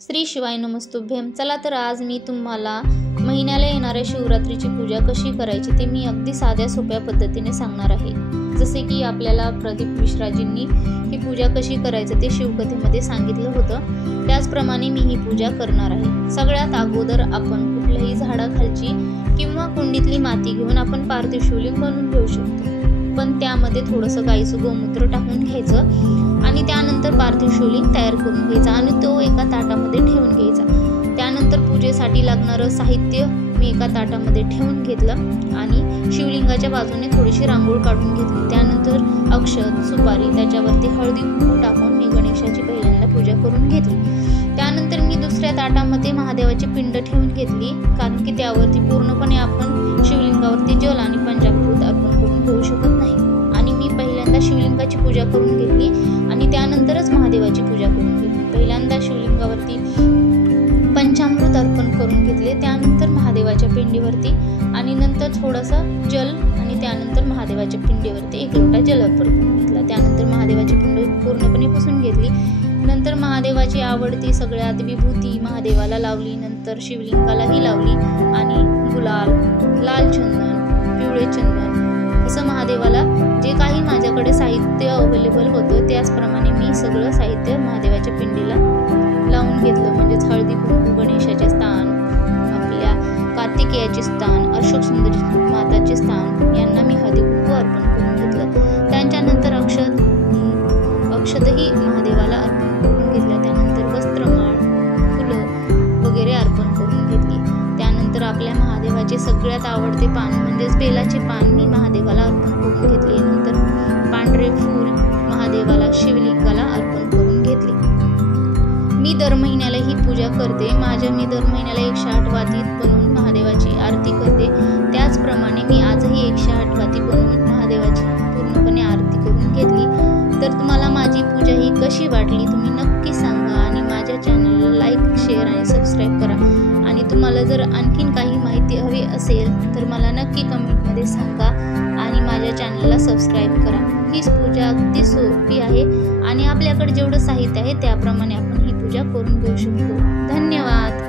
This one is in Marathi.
श्री शिवाय नमस्तुभ्यम। चला तर आज मी तुम्हाला महिन्याला येणाऱ्या शिवरात्रीची पूजा कशी करायची ते मी अगदी साध्या सोप्या पद्धतीने सांगणार आहे। जसे की आपल्याला प्रदीप मिश्राजींनी ही पूजा कशी करायचं ते शिवकथेमध्ये सांगितलं होतं, त्याचप्रमाणे मी ही पूजा करणार आहे। सगळ्यात अगोदर आपण कुठल्याही झाडाखालची किंवा कुंडीतली माती घेऊन आपण पार्थिव शिवलिंग बनवून घेऊ शकतो, पण त्यामध्ये थोडंसं गाईचं गोमूत्र टाकून घ्यायचं आणि त्यानंतर पार्थिव शिवलिंग तयार करून घ्यायचा आणि तो एका ताटामध्ये ठेवून घ्यायचा। त्यानंतर पूजेसाठी लागणारं साहित्य मी एका ताटामध्ये ठेवून घेतलं आणि शिवलिंगाच्या बाजूने थोडीशी रांगोळ काढून घेतली। त्यानंतर अक्षत, सुपारी, त्याच्यावरती हळदी कुंकू टाकून मी गणेशाची पहिल्यांदा पूजा करून घेतली। त्यानंतर मी दुसऱ्या ताटामध्ये महादेवाची पिंड ठेवून घेतली, कारण की त्यावरती पूर्णपणे आपण शिवलिंगावरती जल आणि पंचामृत अर्पण करून घेऊ शकत नाही। आणि मी पहिल्यांदा शिवलिंगाची पूजा करून घेतली आणि त्यानंतरच महादेवाची पूजा करून घेतली। पहिल्यांदा शिवलिंगावरती पंचामृत अर्पण करून घेतले, त्यानंतर महादेवाच्या पिंडीवरती आणि नंतर थोडंसं जल आणि त्यानंतर महादेवाच्या पिंडीवरती 1 लोटा जल अर्पण करून घेतला। त्यानंतर महादेवाची पिंड पूर्णपणे पुसून घेतली। नंतर महादेवाची आवडती सगळ्यात विभूती महादेवाला लावली, नंतर शिवलिंगालाही लावली आणि गुलाल, लाल चंदन, पिवळे चंदन असं महादेवाला जे काही माझ्याकडे साहित्य अवेलेबल होतं त्याचप्रमाणे मी सगळं साहित्य महादेवाच्या पिंडीला लावून घेतलं। म्हणजेच हळदी कुंकू, गणेशाचे स्थान, आपल्या कार्तिकेयाचे स्थान, अशोक सुंदरी माताचे स्थान यांना मी हळदी कुंकू अर्पण करून घेतलं। त्यांच्यानंतर अक्षतही महादेवाला अर्पण करून घेतल्या। त्यानंतर वस्त्रमाळ, फुलं वगैरे अर्पण करून घेतली। त्यानंतर आपल्या महादेवाचे सगळ्यात आवडते पान म्हणजेच बेलाचे पान मी महादेवाला अर्पण करून घेतले। नंतर पांढरे फूल महादेवाला शिवलिंगाला अर्पण करून घेतले। मी दर महिन्याला ही पूजा करते। मी दर महिन्याला 108 वाती बनवून महादेवाची आरती करते, त्याचप्रमाणे मी आजही 108 वाती बनवून महादेवाची पूर्णपणे आरती करून घेतली। तर तुम्हाला माझी पूजा ही कशी वाटली तुम्ही नक्की सांगा आणि माझ्या चॅनलला लाईक, शेअर आणि सबस्क्राईब करा। आणि तुम्हाला जर आणखीन काही माहिती हवी असेल तर मला नक्की कमेंटमध्ये सांगा आणि माझ्या चॅनलला सबस्क्राईब करा। ही पूजा अगदी सोपी आहे आणि आपल्याकडे जेवढं साहित्य आहे त्याप्रमाणे आपण ही पूजा करून घेऊ शकतो। धन्यवाद।